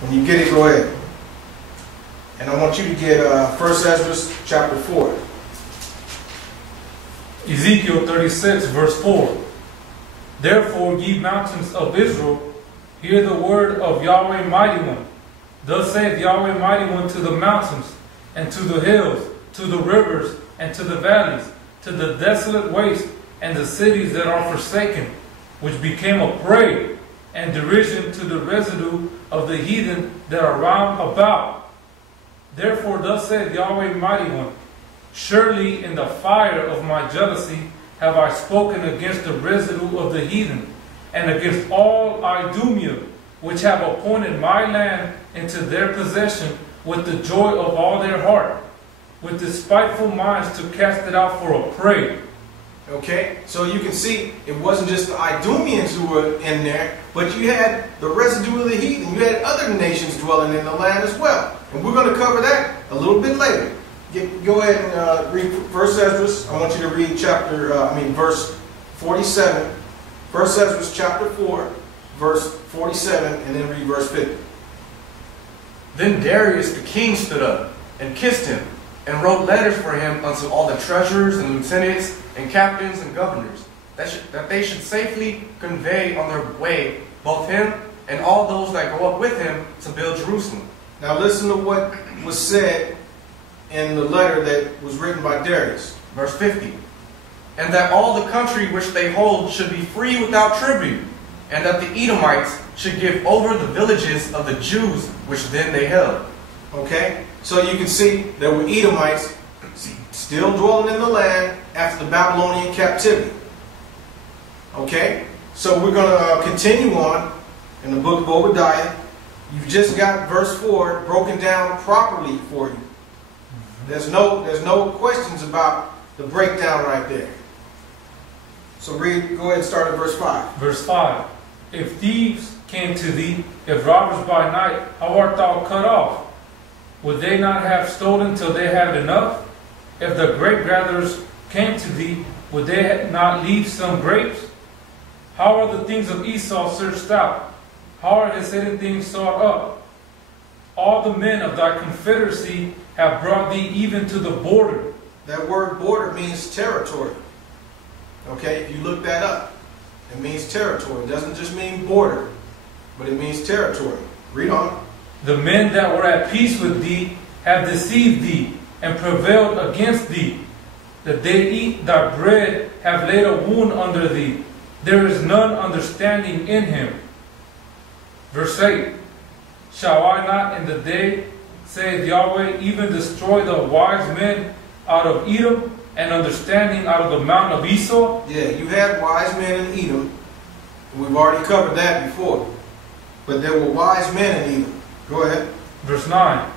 When you get it, go ahead. And I want you to get 1 Esdras chapter 4. Ezekiel 36, verse 4. Therefore, ye mountains of Israel, hear the word of Yahweh Mighty One. Thus saith Yahweh Mighty One to the mountains, and to the hills, to the rivers, and to the valleys, to the desolate waste, and the cities that are forsaken, which became a prey and derision to the residue of the heathen that are round about. Therefore thus saith Yahweh Mighty One, surely in the fire of my jealousy have I spoken against the residue of the heathen, and against all Idumea, which have appointed my land into their possession with the joy of all their heart, with despiteful minds to cast it out for a prey. Okay, so you can see it wasn't just the Idumeans who were in there, but you had the residue of the heathen. You had other nations dwelling in the land as well. And we're going to cover that a little bit later. Go ahead and read 1 Esdras. I want you to read verse 47. 1 Esdras chapter 4, verse 47, and then read verse 50. Then Darius the king stood up and kissed him, and wrote letters for him unto all the treasurers and lieutenants and captains and governors, that they should safely convey on their way both him and all those that go up with him to build Jerusalem. Now listen to what was said in the letter that was written by Darius. Verse 50. And that all the country which they hold should be free without tribute, and that the Edomites should give over the villages of the Jews which then they held. Okay, so you can see there were Edomites still dwelling in the land after the Babylonian captivity. Okay, so we're going to continue on in the book of Obadiah. You've just got verse 4 broken down properly for you. There's no questions about the breakdown right there. So go ahead and start at verse 5. Verse 5. If thieves came to thee, if robbers by night, how art thou cut off? Would they not have stolen till they had enough? If the grape gatherers came to thee, would they not leave some grapes? How are the things of Esau searched out? How are his hidden things sought up? All the men of thy confederacy have brought thee even to the border. That word border means territory. Okay, if you look that up, it means territory. It doesn't just mean border, but it means territory. Read on. The men that were at peace with thee have deceived thee and prevailed against thee. That they eat thy bread have laid a wound under thee. There is none understanding in him. Verse 8. Shall I not in the day, saith Yahweh, even destroy the wise men out of Edom, and understanding out of the mountain of Esau? Yeah, you had wise men in Edom. We've already covered that before. But there were wise men in Edom. Go ahead. Verse 9.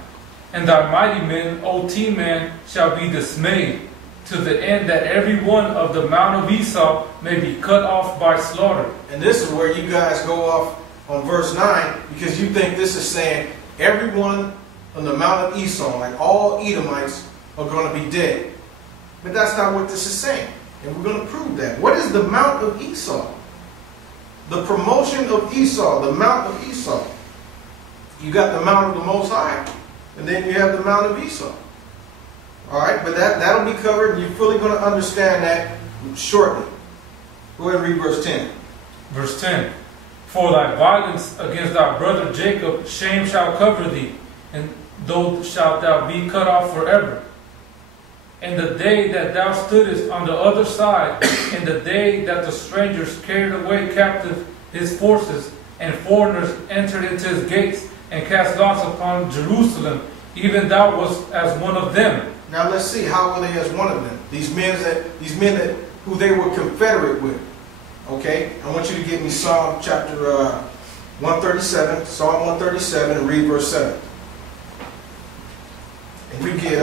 And thy mighty men, O T-man, shall be dismayed, to the end that every one of the mount of Esau may be cut off by slaughter. And this is where you guys go off on verse 9, because you think this is saying everyone on the mount of Esau, like all Edomites, are going to be dead. But that's not what this is saying. And we're going to prove that. What is the mount of Esau? The promotion of Esau, the mount of Esau. You got the mount of the Most High, and then you have the mount of Esau. All right, but that'll be covered, and you're fully going to understand that shortly. Go ahead and read verse 10. Verse 10. For thy violence against thy brother Jacob, shame shall cover thee, and though shalt thou be cut off forever. In the day that thou stoodest on the other side, in the day that the strangers carried away captive his forces, and foreigners entered into his gates, and cast lots upon Jerusalem, even thou wast as one of them. Now let's see, how were they as one of them? These men that who they were confederate with. Okay, I want you to give me Psalm chapter 137, Psalm 137, and read verse 7. And you get,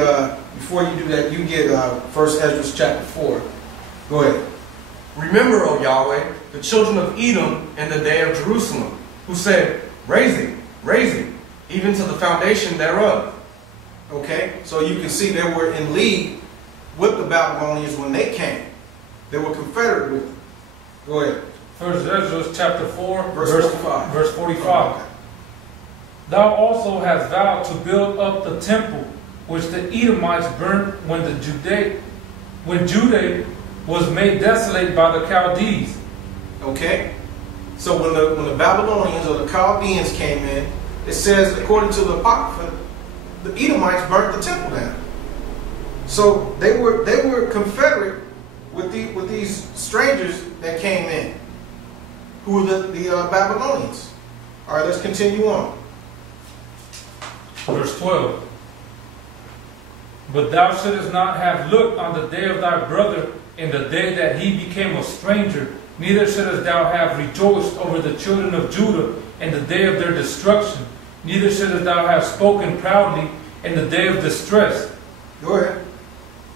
before you do that, you get 1 Esdras chapter 4. Go ahead. Remember, O Yahweh, the children of Edom in the day of Jerusalem, who said, raising, even to the foundation thereof. Okay, so you can see they were in league with the Babylonians when they came. They were confederate with them. Go ahead. 1 Esdras chapter 4, verse 45. Verse 45. Okay. Thou also hast vowed to build up the temple, which the Edomites burnt when Judah was made desolate by the Chaldees. Okay? So when the Babylonians or the Chaldeans came in, it says, according to the Apocrypha, the Edomites burnt the temple down. So they were confederate with these strangers that came in, who were the Babylonians. All right, let's continue on. Verse 12. But thou shouldest not have looked on the day of thy brother in the day that he became a stranger, neither shouldest thou have rejoiced over the children of Judah in the day of their destruction, neither shouldest thou have spoken proudly in the day of distress. Go ahead.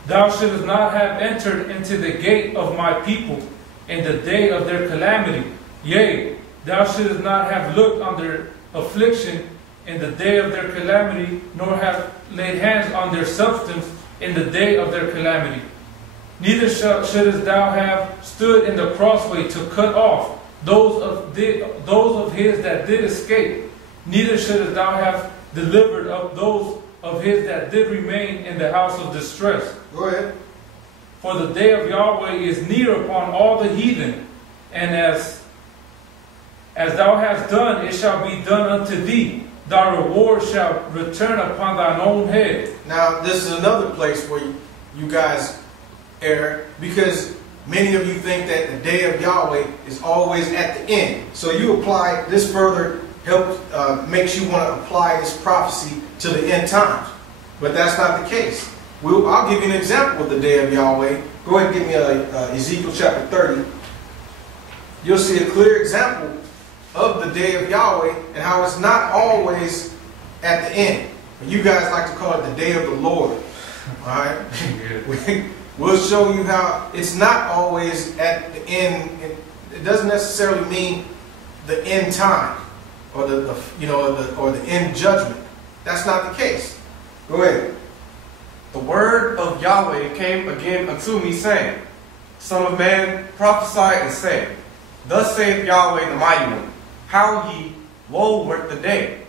Thou shouldest not have entered into the gate of my people in the day of their calamity. Yea, thou shouldest not have looked on their affliction in the day of their calamity, nor have laid hands on their substance in the day of their calamity. Neither shouldest thou have stood in the crossway to cut off those of his that did escape. Neither shouldest thou have delivered up those of his that did remain in the house of distress. Go ahead. For the day of Yahweh is near upon all the heathen, and as thou hast done, it shall be done unto thee. Thy reward shall return upon thine own head. Now, this is another place where you guys err, because many of you think that the day of Yahweh is always at the end. So you apply this further, makes you want to apply this prophecy to the end times. But that's not the case. I'll give you an example of the day of Yahweh. Go ahead and give me Ezekiel chapter 30. You'll see a clear example of the day of Yahweh and how it's not always at the end. You guys like to call it the day of the Lord. All right? We'll show you how it's not always at the end. It doesn't necessarily mean the end time or the end judgment. That's not the case. Go ahead. The word of Yahweh came again unto me, saying, Son of man, prophesy and say, Thus saith Yahweh the Mighty One, How ye, woe work the day.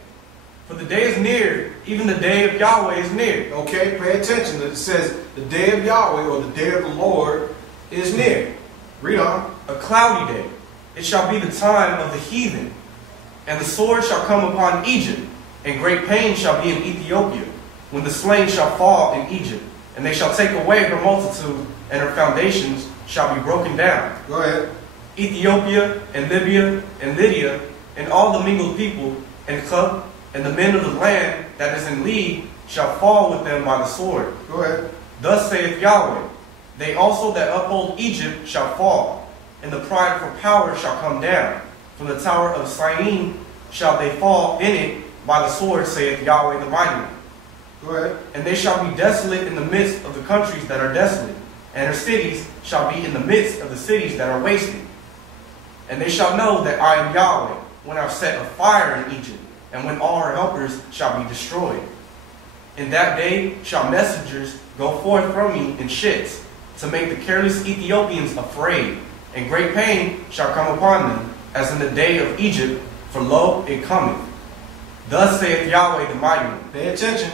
For the day is near, even the day of Yahweh is near. Okay, pay attention. It says the day of Yahweh or the day of the Lord is near. Read on. A cloudy day. It shall be the time of the heathen. And the sword shall come upon Egypt, and great pain shall be in Ethiopia, when the slain shall fall in Egypt. And they shall take away her multitude, and her foundations shall be broken down. Go ahead. Ethiopia, and Libya, and Lydia, and all the mingled people, and Cup, and the men of the land that is in league, shall fall with them by the sword. Go ahead. Thus saith Yahweh, They also that uphold Egypt shall fall, and the pride for power shall come down. From the tower of Syene shall they fall in it by the sword, saith Yahweh the Mighty One. Go ahead. And they shall be desolate in the midst of the countries that are desolate, and her cities shall be in the midst of the cities that are wasted. And they shall know that I am Yahweh, when I have set a fire in Egypt, and when all her helpers shall be destroyed. In that day shall messengers go forth from me in ships, to make the careless Ethiopians afraid, and great pain shall come upon them, as in the day of Egypt, for lo, it cometh. Thus saith Yahweh the Mighty One. Pay attention.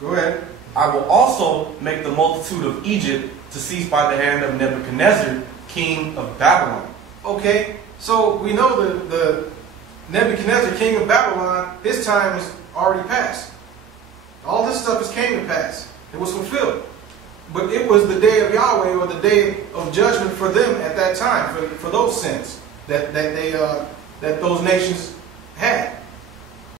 Go ahead. I will also make the multitude of Egypt to cease by the hand of Nebuchadnezzar, king of Babylon. Okay, so we know the Nebuchadnezzar, king of Babylon, his time is already past. All this stuff came to pass. It was fulfilled. But it was the day of Yahweh, or the day of judgment for them at that time, for those sins that those nations had.